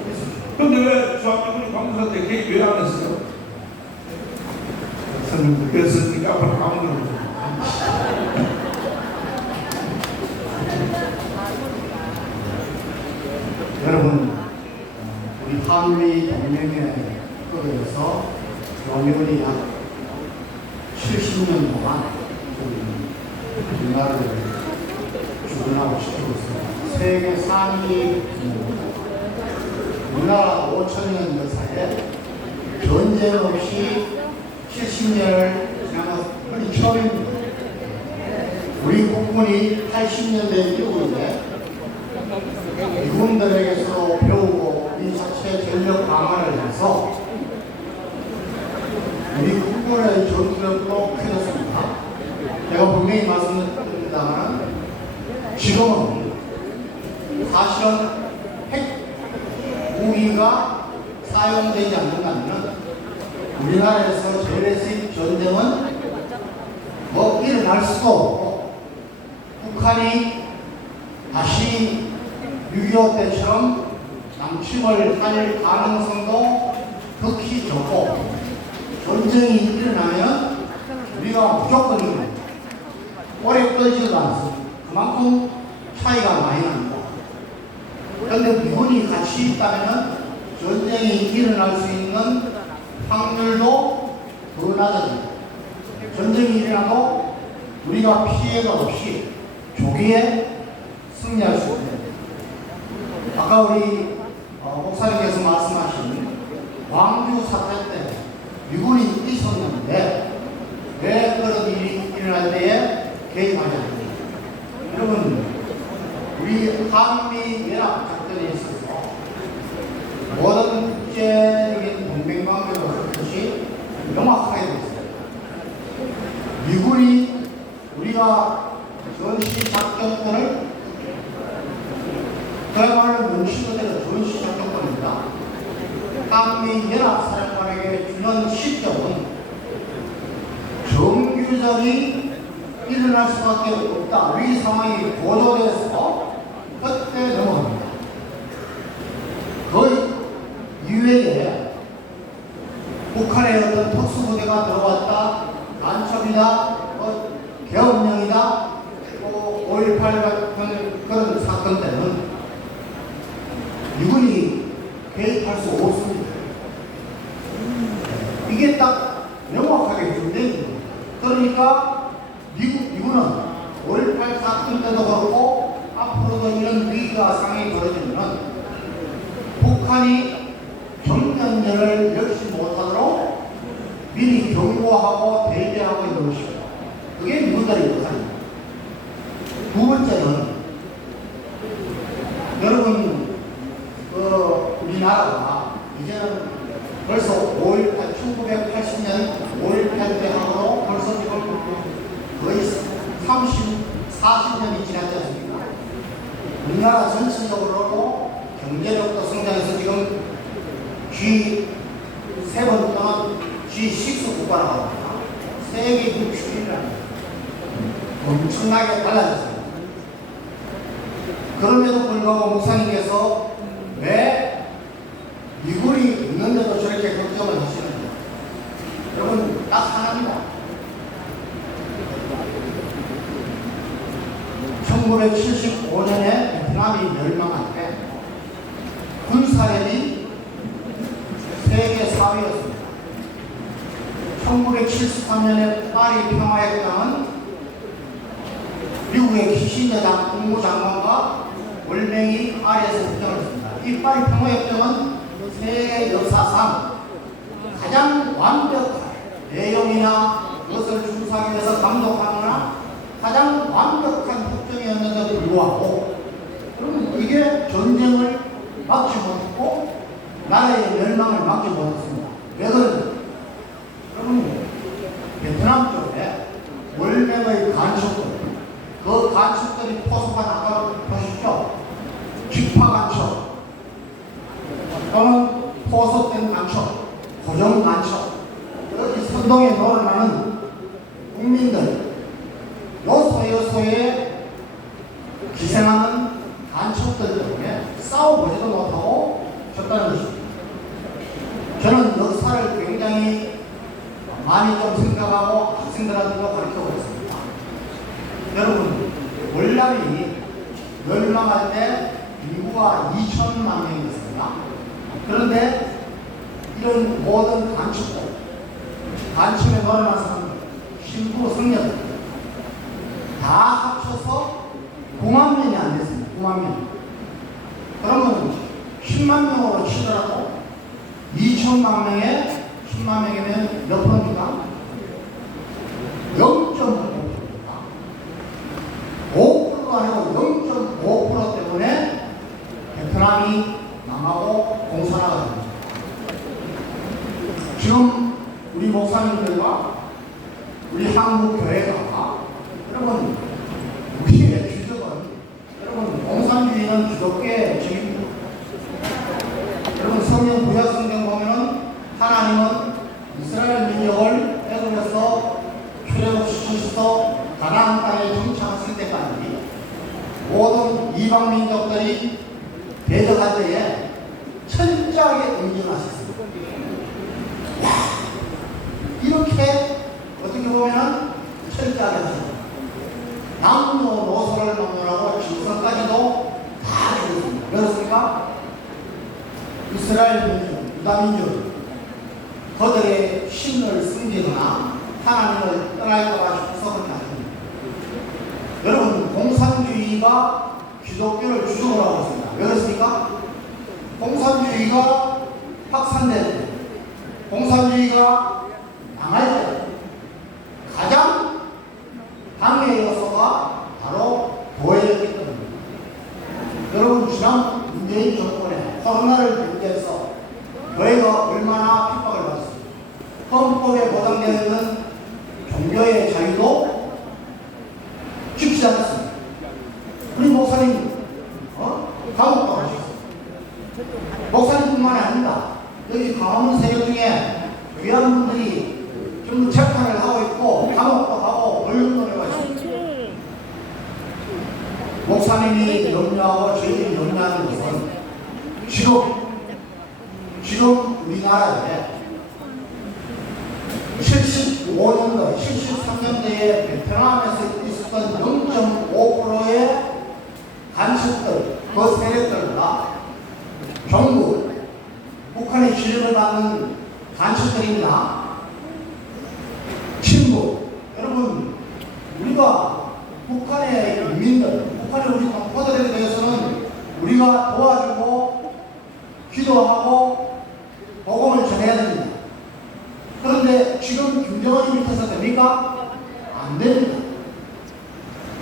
근데 왜 주한미군이 광주 사태 개입 왜 안 했어요? 그랬으니까 앞으로 아무도 여러분, 우리 한미 동맹에 끌어서 주한미군이 약 70년 동안 우리나라를 주둔하고 시키고 있습니다. 세계 상위 우리나라 5천년 역사에 전쟁 없이 70년을 지나서 흔히 처음입니다. 우리 국군이 80년대에 뛰고 있는데 미군들에게서 배우고 우리 자체 전력 강화를 해서 우리 국군 충분히 전투력도 펴졌습니다. 제가 분명히 말씀드립니다만 지금은 사실은 핵 무기가 사용되지 않는다면 우리나라에서 재래식 전쟁은 뭐 일어날 수도 없고 북한이 다시 6.25 때처럼 남침을 할 가능성도 극히 적고 전쟁이 일어나면 우리가 무조건 이깁니다. 오래 끌지도 않습니다. 그만큼 차이가 많이 납니다. 그런데 미군이 같이 있다면 전쟁이 일어날 수 있는 확률도 더 낮아집니다. 전쟁이 일어나도 우리가 피해가 없이 조기에 승리할 수 있습니다. 아까 우리 목사님께서 말씀하신 광주 사태 때 미군이 있었는데 왜 그런 일이 일어날 때에 개입하지 않습니까? 여러분, 우리 한미 연합 작전에 있어서 모든 국제적인 동맹관계도 그렇듯이 명확하게 됐습니다. 미군이 우리가 전시 작전권을 그야말로 명시 그대로 전시 작전권입니다. 한미 연합 사령관에게 주는 시점은 정규전이 일어날 수밖에 없다. 위 상황이 고조돼서 그때 넘어갑니다. 그 이외에 북한의 어떤 특수부대가 들어왔다, 간첩이다, 계엄령이다, 5.18 같은 그런 사건 때는 미군이 개입할 수 없습니다. 이게 딱 명확하게 준비된 겁니다. 그러니까 미군은 5.18 사건 때도 그렇고 앞으로도 이런 위기가 상황이 벌어지면 북한이 정전제를 역시 못하도록 미리 경고하고 대비하고 있는 것입니다. 그게 미군들의 역할입니다. 두 번째는 여러분 우리나라가 이제는 벌써 5.18 1980년 5.18 때 하고도 벌써 지금 거의 40년이 지났지 않습니까? 우리나라 전체적으로도 경제력도 성장해서 지금 G7 또는 G6 국가라고 합니다. 세계 6위라는 엄청나게 달라졌습니다. 그럼에도 불구하고 목사님께서 왜 미군이 있는데도 저렇게 걱정을 하시는지 여러분 딱 하나입니다. 1975년에 베트남이 멸망할 때 군사력이 세계 4위였습니다. 1973년에 파리 평화협정은 미국의 키신저 국무장관과 월맹이 파리에서 협정을 했습니다. 이 파리 평화협정은 세계 역사상 가장 완벽한 내용이나 그것을 준수하기 위해서 감독하거나 가장 완벽한 협정이었는데도 불구하고 그러면 이게 전쟁을 막지 못했고 나라의 멸망을 막지 못했습니다. 왜 그런지 여러분 베트남 쪽에 월맹의 간첩들 그 간첩들이 포섭한 아까 보십시오. 직파 간첩 또는 포섭된 간첩 고정 간첩 여기 선동에 놀아나는 국민들 요소요소에 기생하는 간첩들 때문에 싸워보지도 못하고 졌다는 것입니다. 저는 역사를 굉장히 많이 좀 생각하고 학생들한테도 가르쳐보고 있습니다. 여러분, 월남이 멸망할 때 인구가 2천만 명이었습니다. 그런데 이런 모든 간첩에 놀아난 사람들, 신부 성녀들 다 합쳐서 9만 명이 안 됐습니다. 9만 명. 그러면 10만 명으로 치더라도 2천만 명에 10만 명이면 몇 프로입니까? 0.5%입니다. 5%가 아니고 0.5% 때문에 베트남이 망하고 공산화가 됩니다. 지금 우리 목사님들과 우리 한국 교회가 여러분 우리의 주적은 여러분 공산주의는 기독교의 적입니다. 여러분 성경 구약 성경 보면은 하나님은 이스라엘 민족을 애굽에서 출애굽시키셔서 가나안 땅에 정착했을 때까지 모든 이방 민족들이 대적할 때에 철저하게 응징하셨습니다. 이렇게 어떻게 보면은 철저하게 하셨습니다. 남녀노소를 막론하고 짐승까지도 다 죽였습니다. 그렇습니까? 이스라엘 민족, 유다 민족, 그들의 신을 숨기거나 하나님을 떠날까봐 축복을 가집니다. 여러분, 공산주의가 기독교를 주종을 하고 있습니다. 왜 그렇습니까? 공산주의가 확산될 때, 공산주의가 망할 때 가장 방해 요소가 바로 교회였기 때문입니다. 여러분, 지난 문재인 정권의 코로나를 대비해서 교회가 얼마나 핍박을 받았습니다. 헌법에 보장되어 있는 종교의 자유도 지키지 않았습니다. 우리 목사님 감옥 가셨습니다. 목사님뿐만 아닙니다. 여기 강화문 세력 중에 귀한 분들이 전부 재판을 하고 있고 감옥도 가고 벌금도 내고 있습니다. 목사님이 염려하고 저희들이 염려하는 것은 지금 우리나라에 75년도, 73년도에 베트남에서 있었던 0.5%의 간첩들, 그 세력들과 정부, 북한의 지령을 받는 간첩들입니다. 친구, 여러분, 우리가 북한의 인민들, 북한의 우리 동포들에 대해서는 우리가 도와주고 기도하고 복음을 전해야 됩니다. 그런데 지금 김정은이 밑에서 됩니까? 안 됩니다.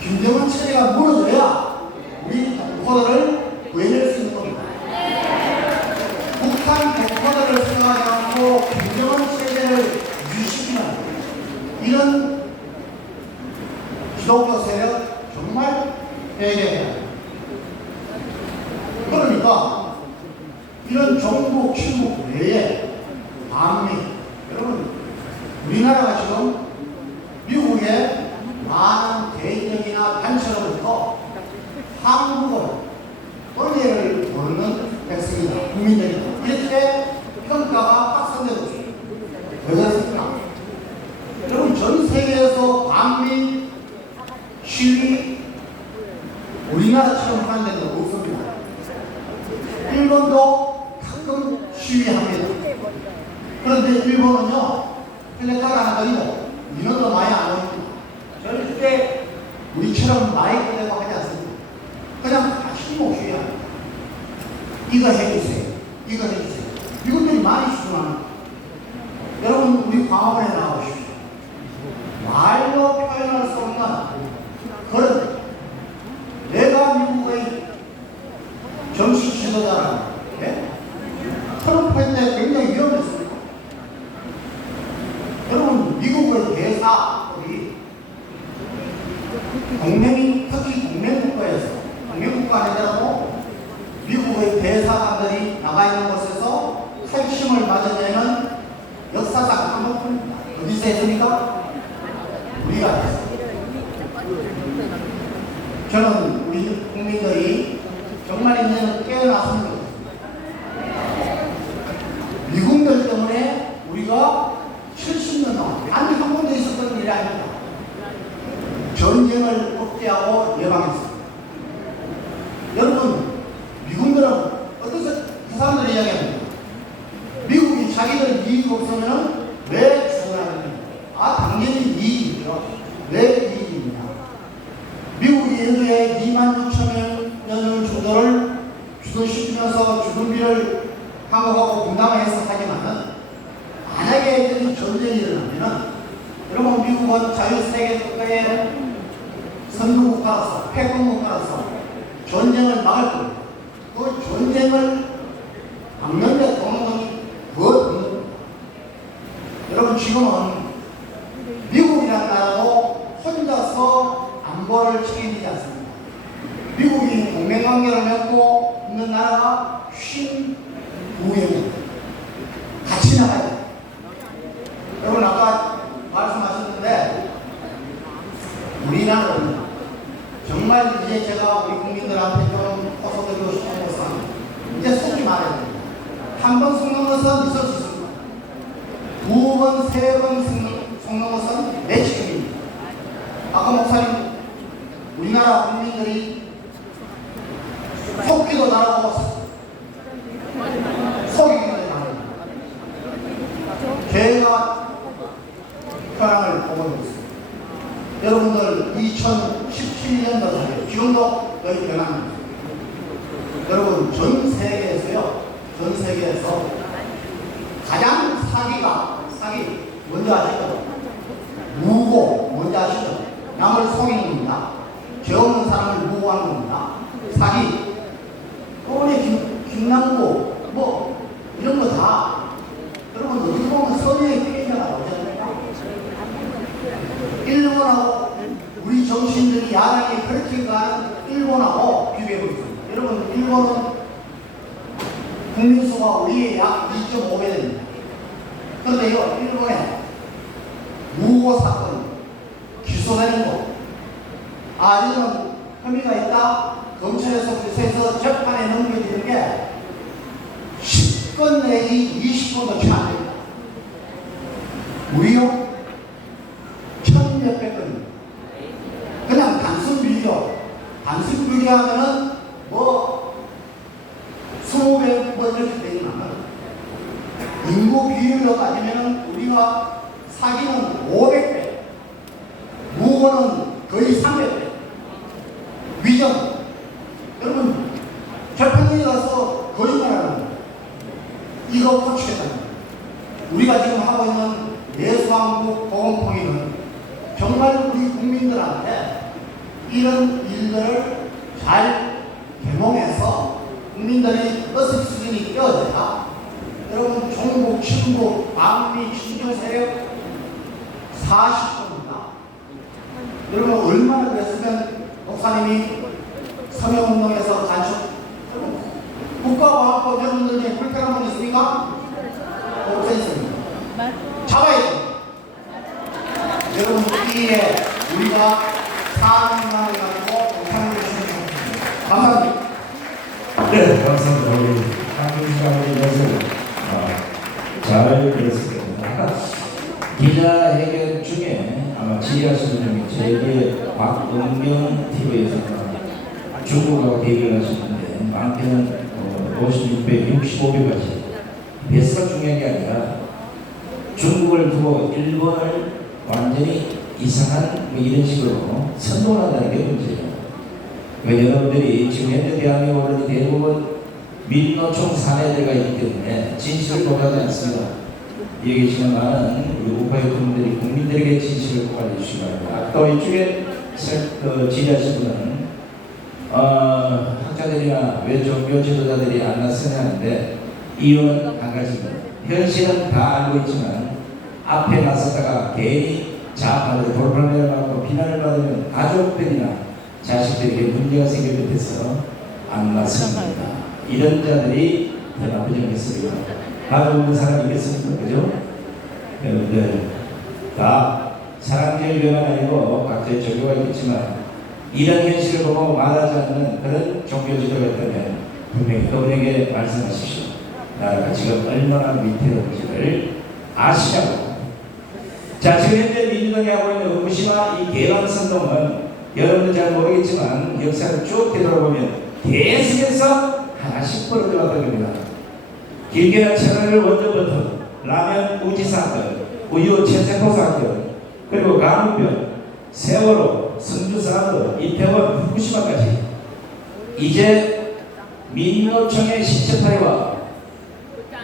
김정은 체제가 무너져야 우리 동포들을 구해낼 수 있는 겁니다. 북한 동포들을 생각하지 않고 김정은 체제를 유지시키는 이런 기독교 세력 정말 회개해야 합니다. 그러니까 이런 종북, 친북 외에 반미, 여러분 우리나라가 지금 미국의 많은 대인력이나 단체로부터 한국을 은혜를 모르는 백성이다, 국민들이다, 이렇게 평가가 확산되고 있습니다. 왜 그렇습니까? 여러분 전 세계에서 반미 시위 우리나라처럼 하는 데는 없습니다. 일본도 가끔 시위합니다. 그런데 일본은요, 플래카드 하나 가지고 인원도 많이 안 오니까 절대 우리처럼 마이크 대고 하지 않습니다. 그냥 다시모 시위합니다. 이거 해주세요. 이거 해주세요. 이것들이 많이 수준합니다. 여러분, 우리 광화문에 나오십시오. 말로 표현할 수 없는 그런 내가 미국의 정치 지도자라는 트럼프 때 굉장히 위험했습니다. 여러분 미국의 대사들이 동맹이 특히 동맹국가에서 동맹국가 아니더라도 미국의 대사관들이 나가 있는 곳에서 칼슘을 맞아내는 역사상 한 번뿐입니다. 어디서 했습니까? 우리가 했습니다. 저는 우리 국민들이 정말 이제는 깨어났으면 좋겠습니다. 미국들 때문에 우리가 70년 동안 단 한 번도 있었던 일이 아닙니다. 전쟁을 억제하고 예방했습니다. 여러분, 미국들은 어떠세요? 그 사람들이 이야기합니다. 미국이 자기들 이익이 없으면 왜 죽어나는지. 당연히 이익이죠. 왜 이익입니다. 미국이 인도에 26,000명 정도를 주둔시키면서 주둔비를 한국하고 분담해서 하지만은 만약에 여기 전쟁이 일어나면은 여러분 미국은 자유세계국가의 선두국가로서 패권국가로서 전쟁을 막을 겁니다. 그 전쟁을 막는 데 도는 것이 무엇입니까? 여러분 지금은 대관계를 맺고 있는 나라가 52개입니다. 같이 나가야 돼요. 여러분 아까 말씀하셨는데 우리나라는 정말 이제 제가 우리 국민들한테 좀 호소드리고 싶은 것은 이제 속지 말아야 됩니다. 한 번 속는 것은 있을 수 있습니다. 두 번, 세 번 속는 것은 내 책임입니다. 아까 목사님 우리나라 국민들이 속기도 잘하고 속이기도 잘합니다. 제가 현황을 보고 있습니다. 여러분들 2017년도 지금도 여기 변합니다. 여러분 전 세계에서 가장 사기 뭔지 아시죠? 무고 뭔지 아시죠? 남을 속이는 겁니다. 죄 없는 사람을 무고하는 겁니다. 사기, 김남국 뭐 이런 거 다 여러분 어떻게 보면 선의의 피해자가 나오지 않습니까? 일본하고 우리 정치인들이 야당이 그렇게 가는 일본하고 비교해보겠습니다. 여러분 일본은 국민수가 우리의 약 2.5배 됩니다. 그런데 이거 일본에 무고 사건 기소되는 거 이런 혐의가 있다 검찰에서 기소해서 재판에 넘겨지는 게 10건 내지 20건도 채 안 됩니다. 우리요 1,000몇백 건입니다. 그냥 단순 비교하면은 뭐 20배 뭐 이렇게 되진 않아요. 인구 비율로 따지면은 우리가 사기는 500배, 무고는 거의 300배. 위정. 여러분 재판장에 가서 거짓말하는 거예요. 이거 고쳐야 됩니다. 우리가 지금 하고 있는 예수왕국 보건통일은 정말 우리 국민들한테 이런 일들을 잘 개몽해서 국민들이 의식 수준이 띄어져야 여러분 종북, 친북, 반미, 친중 세력 40%입니다. 여러분 얼마나 그랬으면 목사님이 서명운동에서 간첩 국가과학법 여러분들 중에 불편한 분 있습니까? 없습니다. 잡아야 됩니다. 여러분 이 일에 우리가 사명을 가지고 못하는 것이 감사합니다. 네, 감사합니다. 우리 한국시장님 말씀 잘 들었습니다. 기자회견 중에 아마 질의하시는 중에 제게 박은경 TV에서 중국하고 대결하셨는데 많게는 56배, 65배까지 배수가 중요한 게 아니라 중국을 두고 일본을 완전히 이상한 뭐 이런 식으로 선동한다는 게 문제예요. 여러분들이 지금 현재 대한민국 언론이 대부분 민노총 사내들과 있기 때문에 진실을 보도하지 않습니다. 여기 계시는 많은 우리 우파의 국민들이 국민들에게 진실을 꼭 알려주시기 바랍니다. 또 이쪽에 지지하신 분은 학자들이나 외종교 지도자들이 안 나서냐는데 이유는 한 가지입니다. 현실은 다 알고 있지만 앞에 나섰다가 괜히 자아pad을 돌판을 받고 비난을 받으면 가족들이나 자식들에게 문제가 생길 듯해서 안 나섭니다. 이런 자들이 더 나쁘지 않겠습니까? 가족 없는 사람이 있겠습니까? 그죠? 여러분들 다 사람들의 변화가 아니고 각자의 종교가 있겠지만 이런 현실을 보고 말하지 않는 그런 종교 지도가 있다면 분명히 그분에게 말씀하십시오. 나라가 지금 얼마나 위태로운지를 아시라고. 자, 지금 현재 민주당이 하고 있는 의무심화 이 개방선동은 여러분들 잘 모르겠지만 역사를 쭉 되돌아보면 계속해서 하나씩 벌어져왔던 겁니다. 길게는 천안을 원전부터 라면 우지 사건, 우유 체세포 사건, 그리고 가뭄병, 세월호, 성주 사건, 이태원, 후쿠시마까지 이제 민노총의 시체파이와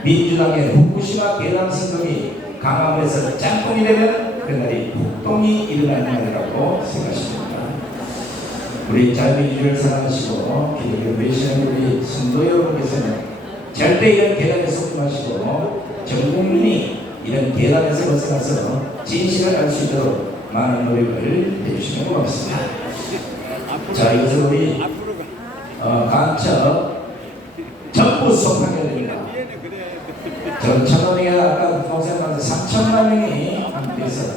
민주당의 후쿠시마 개방선동이 강화에서 짬뽕이 되면 그날이 폭동이 일어나는 날이라고 생각하십니다. 우리 자유민주를 사랑하시고 기독교 외신의 우리 성도 여러분께서는 절대 이런 계단에 속지 마시고 전 국민이 이런 계단에서 벗어나서 진실을 알 수 있도록 많은 노력을 해주시면 고맙습니다. 자, 이것을 우리 간첩 전부 속하게 됩니다. 저 천원이가 아까 동생한테 3천만 명이 함께해서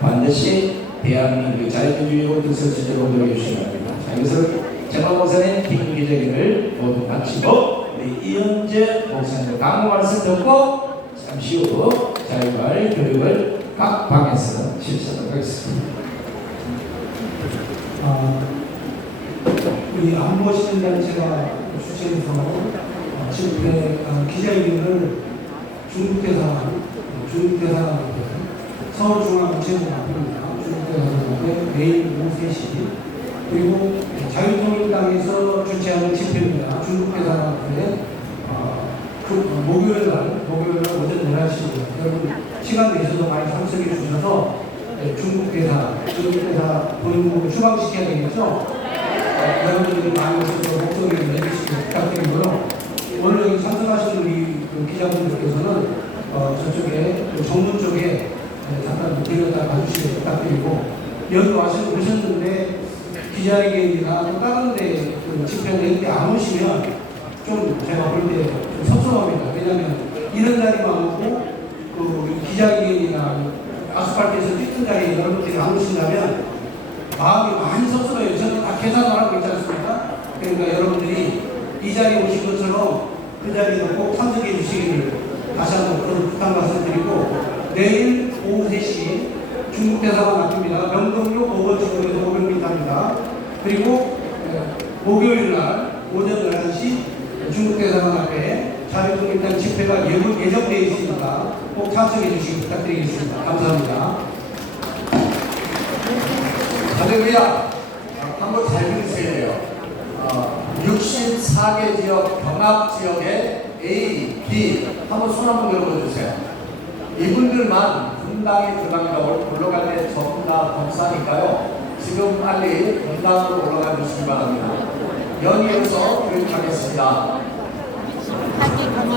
반드시 대한민국의 자유민주주의 뜻을 지도록 노력해주시기 바랍니다. 자, 이것을 정원 목사님 긴 기자회견을 모두 마치고 우리 이현재 목사님 강호 말씀 듣고 잠시 후 자유발 교육을 각 방에서 실시하도록 하겠습니다. 우리 안보시민단체가 주최해서 지금 기자회견을 중국대사관 서울중앙우체국 앞입니다. 중국대사관 앞에 내일 오후 3시 그리고 자유통일당에서 주최하는 집회입니다. 중국대사관 앞에 목요일 날 오전 11시고요. 여러분 시간 내셔서 많이 참석해 주셔서 중국대사 본국을 휴방시켜야 되겠죠? 여러분들이 많이 오셔서 목소리를 내주시기 부탁드리고요. 오늘 여기 참석하신 우리 기자분들께서는 저쪽에 정문 쪽에 잠깐 데려다 봐주시기 부탁드리고 여기 오셨는데 기자회견이나 또 다른 데 집회에 안 오시면 좀 제가 볼 때 좀 섭섭합니다. 왜냐하면 이런 자리만 오고 기자회견이나 아스팔트에서 뛰는 자리에 여러분들이 안 오신다면 마음이 많이 섭섭해요. 저는 다 계산을 하고 있지 않습니까? 그러니까 여러분들이 이 자리에 오신 것처럼 그 자리에 꼭 참석해 주시기를 다시 한번 그런 부탁 말씀드리고 내일 오후 3시 중국대사관 앞입니다. 명동역 5번지구에서 500m입니다. 그리고 목요일 날 오전 11시 중국대사관 앞에 자유통일당 집회가 예정되어 있으니까 꼭 참석해 주시기 부탁드리겠습니다. 감사합니다. 할렐루야. 한번 잘 들으셔야 돼요. 64개 지역 병합 지역의 A, B 한번 손 한번 들어보세요. 이분들만 분당에 들어갑니다. 올라갈 때 전부 다 검사니까요. 지금 빨리 분당으로 올라가 주시기 바랍니다. 연이어서 교육하겠습니다. 하기 경험